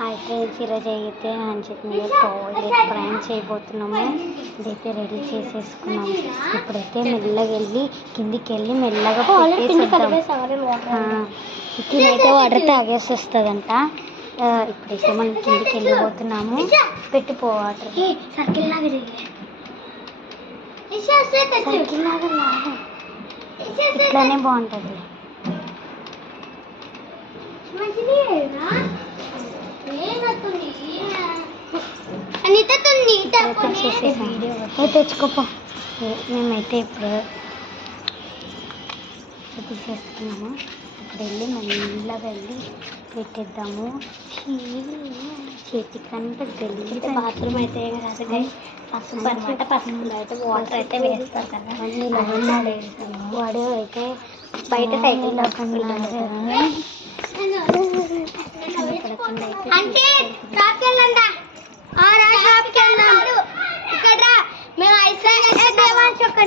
Hi friends, ఈరోజు అయితే హన్షిత్ మీద టాయిలెట్ ప్రాంక్ చేయబోతున్నాము. ఇదైతే రెడీ చేసేసుకున్నాము. ఇప్పుడైతే మెల్లగా వెళ్ళి కిందికి వెళ్ళి మెల్లగా ఇక్కడైతే వాటర్ తాగేసి వస్తుందంట. ఇప్పుడైతే మనం కిందికి వెళ్ళిపోతున్నాము. పెట్టిపో వాటర్ సర్కిల్ లాగా ఇట్లానే బాగుంటుంది. తెచ్చుకోపో. మేమైతే ఇప్పుడు తీసేస్తున్నాము. ఇప్పుడు వెళ్ళి మెల్లగా వెళ్ళి పెట్టేద్దాము. చేతికంటే గలీజ్. బాత్రూమ్ అయితే పసుపు అనమాట. పసుపులో అయితే వాటర్ అయితే వేస్తారు కదా. వాడు అయితే బయట సైకిల్ ఒక్క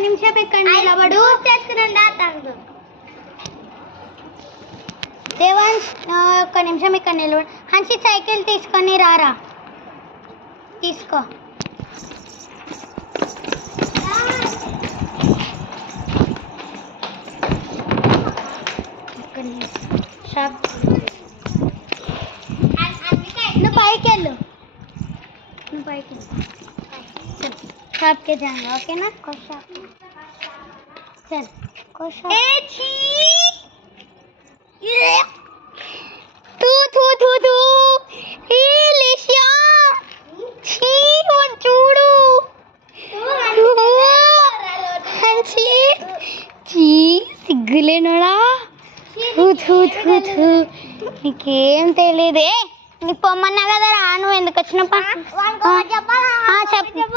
నిమిషం ఎక్కండి. దేవాన్స్ ఒక్క నిమిషం ఇక్కడ నిలబడి. హన్షిత్ సైకిల్ తీసుకొని రారా. తీసుకో. షాప్ నువ్వు పైకి వెళ్ళు. शॉप के जाएंगे. ओके ना. चल तू तू तू तू लिशिया छी वो चूड़ू हंसी छी सिग्गले नोड़ा तू तू तू तू నీకేం తెలియదే. నీకు పొమ్మన్నా కదా రాను. ఎందుకు వచ్చినప్ప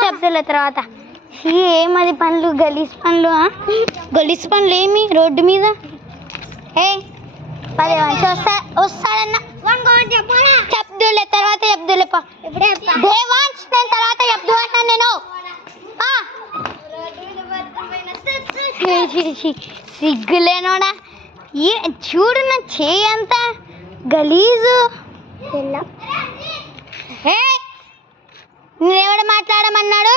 చెప్తులే తర్వాత. ఏమది పనులు గలీజ్ పనులు. గలీజ్ పనులు ఏమి రోడ్డు మీద. ఏ 10 మంచి వస్తాడన్నా చెప్దులే తర్వాత. చెప్దులే దేవాన్స్ నేను తర్వాత చెప్దు అన్నా నేను. సిగ్గులేనోడా. చూడు నా చేయి అంతా గలీజు. నేనెవడు మాట్లాడమన్నాడు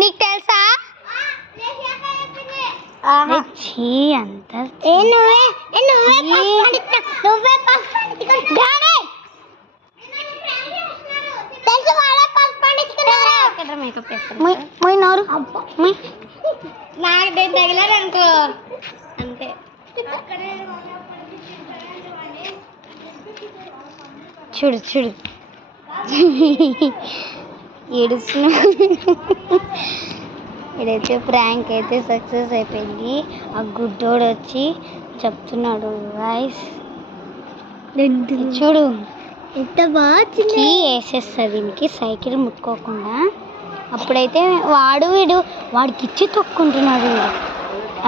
నీకు తెలుసా? అంత నాకు తగిలారనుకో అంతే. చూడు చూడు ఏడుస్తున్నా. ఇదైతే ప్రాంక్ అయితే సక్సెస్ అయిపోయింది. ఆ గుడ్డోడు వచ్చి చెప్తున్నాడు గాయ్స్ చూడు ఎంత బాగా వేసేస్తుంది దీనికి సైకిల్ ముట్టుకోకుండా. అప్పుడైతే వాడికి ఇచ్చి తొక్కుంటున్నాడు వీడు.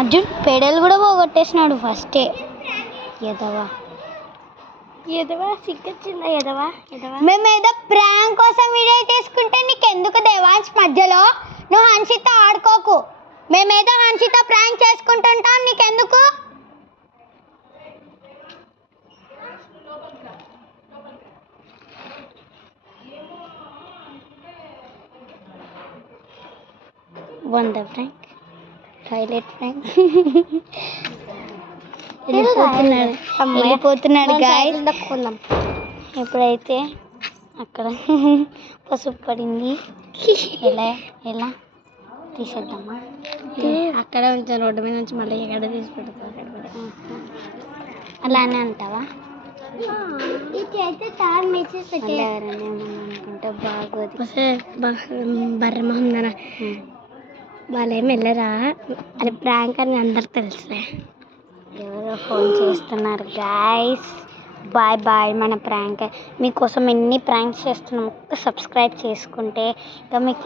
అర్జున్ పెడల్ కూడా పోగొట్టేసినాడు ఫస్టే. ఎదవా సిగ్గొచ్చిందా? ఎదవా మేము ఏదో ప్రాంక్ కోసం వీడియో తీసుకుంటే నీకెందుకు దేవాన్స్ మధ్యలో? నువ్వు హన్షిత ఆడుకోకు. మేమేదో హన్షిత ప్రాంక్ చేసుకుంటుంటాం, నీకెందుకు? వంద ప్రాంక్ టాయిలెట్ ప్రాంక్ వెళ్ళిపోతున్నాడు గాయ్స్. ఇప్పుడైతే అక్కడ పసుపు పడింది. ఎలా తీసేద్దామా? అక్కడే ఉంచాను. రోడ్డు మీద నుంచి మళ్ళీ ఎక్కడ తీసి పెడతా. అలానే అంటావా? ఎవరైనా ఏమన్నా బాగోదు. బర్రమహందన వాళ్ళేమి వెళ్ళరా. అది ప్రాంక్ అని అందరికి తెలుసులే. ఎవరో ఫోన్ చేస్తున్నారు గాయ్స్. Bye bye. మన ప్రాంక్ మీకోసం ఎన్ని ప్రాంక్స్ చేస్తున్నాం. ఒక్క సబ్స్క్రైబ్ చేసుకుంటే ఇంకా మీకు